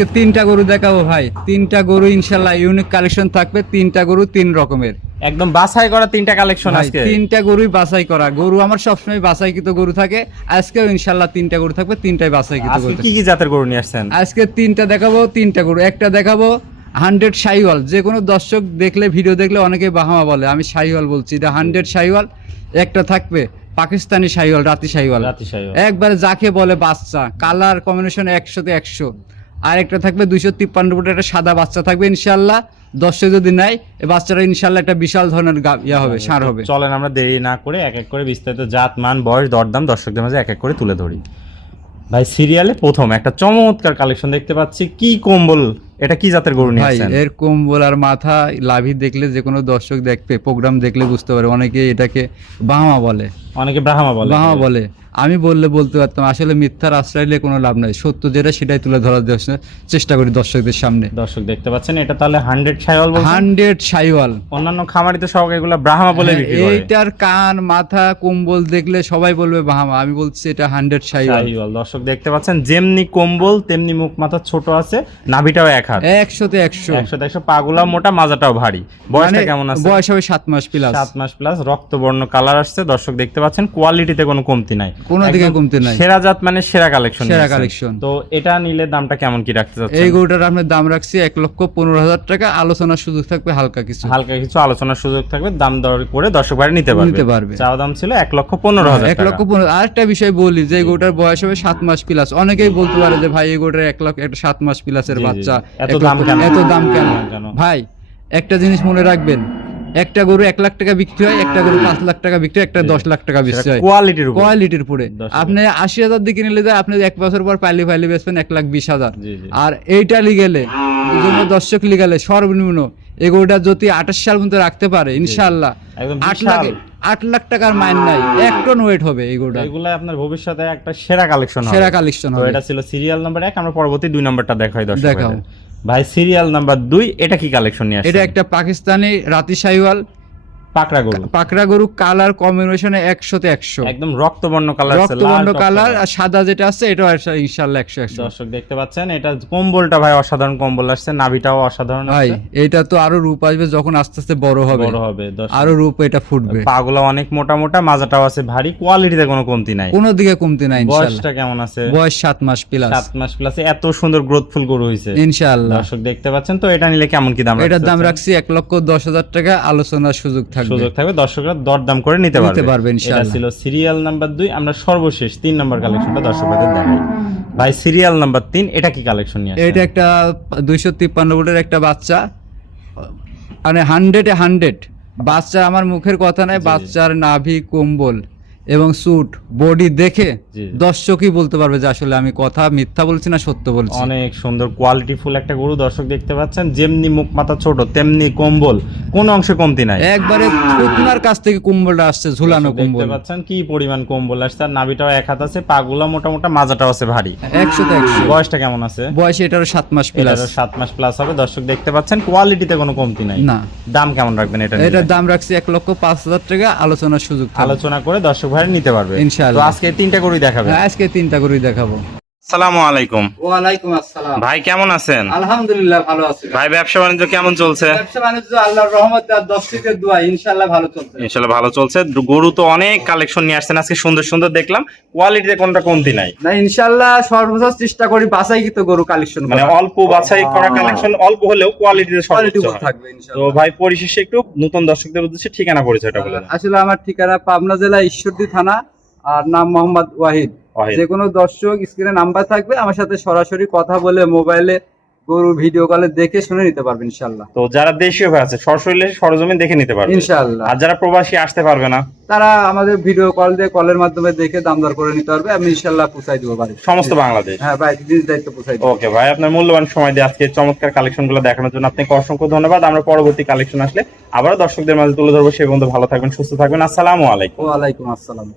আজকে তিনটা গরু দেখাবো ভাই, তিনটা গরু ইনশাল্লাহ ইউনিক কালেকশন থাকবে, তিনটা গরু তিন রকমের, একদম বাছাই করা তিনটা কালেকশন ভাই, আজকে। তিনটা গরুই বাছাই করা গরু, আমার সবসময় বাছাইকৃত গরু থাকে। আজকেও ইনশাল্লাহ তিনটা গরু থাকবে, তিনটাই বাছাইকৃত আজকে গরু কি থাকবে। কি জাতের গরু নিয়ে আসছেন? আজকে তিনটা দেখাবো, তিনটা গরু। একটা দেখাবো 100 শাহিওয়াল, যে কোনো দর্শক দেখলে ভিডিও দেখলে অনেকে বাহামা বলে, আমি শাহিওয়াল বলছি, এটা 100 শাহিওয়াল। একটা থাকবে পাকিস্তানি শাহিওয়াল, রাতি শাহিওয়াল, রাতি শাহিওয়াল। একবারে যাকে বলে বাচ্চা, কালার কম্বিনেশন 100-তে 100। আর একটা থাকবে 253 ফুটের একটা সাদা বাচ্চা থাকবে ইনশাল্লাহ। দর্শক যদি নাই, এই বাচ্চাটা ইনশাল্লাহ একটা বিশাল ধরনের হবে, ষাঁড় হবে। চলেন আমরা দেরি না করে এক এক করে বিস্তারিত জাত, মান, বয়স, দরদাম দর্শকদের মাঝে এক এক করে তুলে ধরি। ভাই সিরিয়ালে প্রথম একটা চমৎকার কালেকশন দেখতে পাচ্ছি, কি কম্বল, এটা কি জাতের গরু নিয়ে ভাই আসছেন? এর কম্বল আর মাথা লাভি দেখলে যে কোনো দর্শক দেখবে, প্রোগ্রাম দেখলে বুঝতে পারে। অনেকে এটাকে বাহামা বলে, অনেকে ব্রাহ্মা বলে। বাহামা বলে, আমি বললে বলতে পারতাম। আসলে মিথ্যার আশ্রয় নিয়ে কোনো লাভ নাই, সত্য যেটা সেটাই তুলে ধরার চেষ্টা করি দর্শকদের সামনে। দর্শক দেখতে পাচ্ছেন, এটা তাহলে 100 শাহিওয়াল বলছেন? 100 শাহিওয়াল। অন্যান্য খামারিতে সব এগুলা ব্রাহ্মা বলে বিক্রি করে। এইটার কান, মাথা, কম্বল দেখলে সবাই বলবে বাহামা, আমি বলছি এটা 100 শাহিওয়াল। শাহিওয়াল। দর্শক দেখতে পাচ্ছেন, যেমনি কম্বল তেমনি মুখ মাথা ছোট আছে, নাভিটাও এক হাত, 100-তে 100। 100 পাগুলা মোটা, মাজাটাও ভারী। বয়সটা কেমন আছে? বয়স হবে 7 মাস প্লাস। 7 মাস প্লাস, রক্তবর্ণ কালার আসছে। দর্শক দেখতে পাচ্ছেন, কোয়ালিটিতে কোনো কমতি নাই, কোনো দিকে কমতি নাই। সেরা জাত মানে সেরা কালেকশন, সেরা কালেকশন। তো এটা নিলে দামটা কেমন কি রাখতে চাচ্ছেন? এই গরুটার আপনার দাম রাখছি 1,15,000 টাকা, আলোচনার সুযোগ থাকবে হালকা কিছু। হালকা কিছু আলোচনার সুযোগ থাকবে, দাম দর করে দর্শক ভাই নিতে পারবে। চাওয়া দাম ছিল 1,15,000 টাকা। 1,15,000। আরেকটা বিষয় বলি, যে গরুটার বয়স হবে 7 মাস প্লাস। অনেকেই বলতে পারে যে ভাই এই গরুটার 1 লাখ, একটা 7 মাস প্লাসের জি, জি, বাচ্চা, এত দাম কেন? এত দাম কেন? কেন? ভাই একটা জিনিস মনে রাখবেন, একটা গরু 1 লাখ টাকা বিক্রি হয়, একটা গরু 5 লাখ টাকা বিক্রি হয়, একটা 10 লাখ টাকা বিক্রি হয়। কোয়ালিটির উপর। কোয়ালিটির উপরে। দশ আপনি 80,000 দিকে নিলে যায়, আপনি 1 বছর পর পাইলে বেচবেন 1,20,000। জি, জি। আর এইটা লিগেলে, দর্শক লিগেলে সর্বনিম্ন এই গরুটা যদি 28 সাল পর্যন্ত রাখতে পারে ইনশাআল্লাহ, একদম 8 লাখ টাকার মাইন নাই, 1 টন ওয়েট হবে এই গরুটা। এগুলা আপনার ভবিষ্যতে একটা সেরা কালেকশন হবে। সেরা কালেকশন তো হবে। এটা ছিল সিরিয়াল নাম্বার 1, আমরা পরবর্তী 2 নাম্বারটা দেখাই দর্শক দেখাও। ভাইদের। ভাই সিরিয়াল নাম্বার 2, এটা কি কালেকশন নিয়ে আসছেন? এটা একটা পাকিস্তানি রাতি শাহিওয়াল, পাকড়া গরু। পাকড়া গরু, কালার কম্বিনেশনে 100-তে 100। একদম রক্তবর্ণ কালার, রক্তবর্ণ কালার, আর সাদা যেটা আছে এটাও ইনশাআল্লাহ 100-100। দর্শক দেখতে পাচ্ছেন, এটা কম্বলটা ভাই অসাধারণ কম্বল আসছে, নাভিটাও অসাধারণ ভাই আছে। এটা তো আরো রূপ আসবে যখন আস্তে আস্তে বড় হবে, দর্শক আরো রূপ এটা ফুটবে। পাগুলো অনেক মোটা মোটা, মাজাটাও আছে ভারী, কোয়ালিটিতে কোনো কমতি নাই, কোনো দিকে কমতি নাই ইনশাআল্লাহ। বয়সটা কেমন আছে? বয়স 7 মাস প্লাস। 7 মাস প্লাস, এত সুন্দর গ্রোথফুল গরু হইছে ইনশাআল্লাহ। দর্শক দেখতে পাচ্ছেন। তো এটা নিলে কেমন কি দাম? এটার দাম রাখছি 1,10,000 টাকা, আলোচনার সুযোগ থাকবে। সুযোগ থাকবে, দর্শকরা দরদাম করে নিতে পারবে ইনশাআল্লাহ। এটা ছিল সিরিয়াল নাম্বার 2। আমরা সর্বশেষ 3 নাম্বার কালেকশনটা দর্শকদের দেখাই। ভাই সিরিয়াল নাম্বার 3, এটা কি কালেকশন নিয়ে আসছেন? এটা একটা 253 ফুটের একটা বাচ্চা, মানে 100-এ 100 বাচ্চা। আমার মুখের কথা নাই, বাচ্চার নাভি, কম্বল এবং স্যুট, বডি দেখে জি। দর্শকই বলতে পারবে যে আসলে আমি কথা মিথ্যা বলছি না সত্য বলছি। অনেক সুন্দর কোয়ালিটিফুল একটা গরু দর্শক দেখতে পাচ্ছেন, যেমনি মুখ মাথা ছোট তেমনি কম্বল, কোন অংশে কমতি নাই। একবারে পুতনার কাছ থেকে কম্বলটা আসছে, ঝুলানো দর্শক কম্বল। দেখতে পাচ্ছেন কি পরিমাণ কম্বল আসছে, আর নাভিটাও এক হাত আছে, পাগুলা মোটা মোটা, মাজাটাও আছে ভারী। 100-তে 100। বয়সটা কেমন আছে? বয়স এটারও 7 মাস প্লাস। 7 মাস প্লাস হবে। দর্শক দেখতে পাচ্ছেন, কোয়ালিটিতে কোনো কমতি নাই। না। দাম কেমন রাখবেন এটা? এটার দাম রাখছি 1,05,000 টাকা, আলোচনার সুযোগ থাকবে। আলোচনা করে দর্শক ভাই নিতে পারবে ইনশাআল্লাহ। তো আজকে 3টা গরুই দেখাবে। হ্যাঁ, আজকে 3টা গরুই দেখাবো। আসসালামু আলাইকুম। ওয়ালাইকুম আসসালাম। ভাই কেমন আছেন? আলহামদুলিল্লাহ ভালো আছি। ভাই ব্যবসা বাণিজ্য কেমন চলছে? ব্যবসা বাণিজ্য আল্লাহর রহমত আর দর্শকের দোয়া ইনশাআল্লাহ ভালো চলছে। ইনশাআল্লাহ ভালো চলছে। গরু তো অনেক কালেকশন নিয়ে আসছেন আজকে, সুন্দর সুন্দর দেখলাম, কোয়ালিটিতে কোনটা কমতি নাই। না ইনশাআল্লাহ সর্বোচ্চ চেষ্টা করি বাছাইকৃত গরু কালেকশন মানে অল্প বাছাই করা কালেকশন, অল্প হলেও কোয়ালিটিতে কোয়ালিটি সর্বোচ্চ হয়। থাকবে তো ইনশাআল্লাহ। ভাই পরিশেষে একটু নতুন দর্শকদের উদ্দেশ্যে ঠিকানা পরিচয়টা বলে দেন। আসলে আমার ঠিকানা পাবনা জেলা ঈশ্বরদী থানা, আর নাম মোহাম্মদ ওয়াহিদ। যে কোনো দর্শক স্ক্রিনে নাম্বার থাকবে, আমার সাথে সরাসরি কথা বলে মোবাইলে গরু ভিডিও কলে দেখে শুনে নিতে পারবেন ইনশাআল্লাহ। তো যারা দেশীয় ভাই আছে সরাসরি সরজমিন দেখে নিতে পারবে ইনশাআল্লাহ। আর যারা প্রবাসী আসতে পারবে না, তারা আমাদের ভিডিও কল দিয়ে, কলের মাধ্যমে দেখে দাম দর করে নিতে পারবে, আমি ইনশাআল্লাহ পৌঁছাই দেবো বাড়ি সমস্ত বাংলাদেশ। হ্যাঁ ভাই, দিন দায়িত্ব পৌঁছাই দেবো। ওকে ভাই, আপনার মূল্যবান সময় দিয়ে আজকে চমৎকার কালেকশন গুলো দেখানোর জন্য আপনাকে অসংখ্য ধন্যবাদ। আমরা পরবর্তী কালেকশন আসলে আবারও দর্শকদের মাঝে তুলে ধরবো। সে পর্যন্ত ভালো থাকবেন, সুস্থ থাকবেন। আসসালামু আলাইকুম। ওয়ালাইকুম আসসালাম।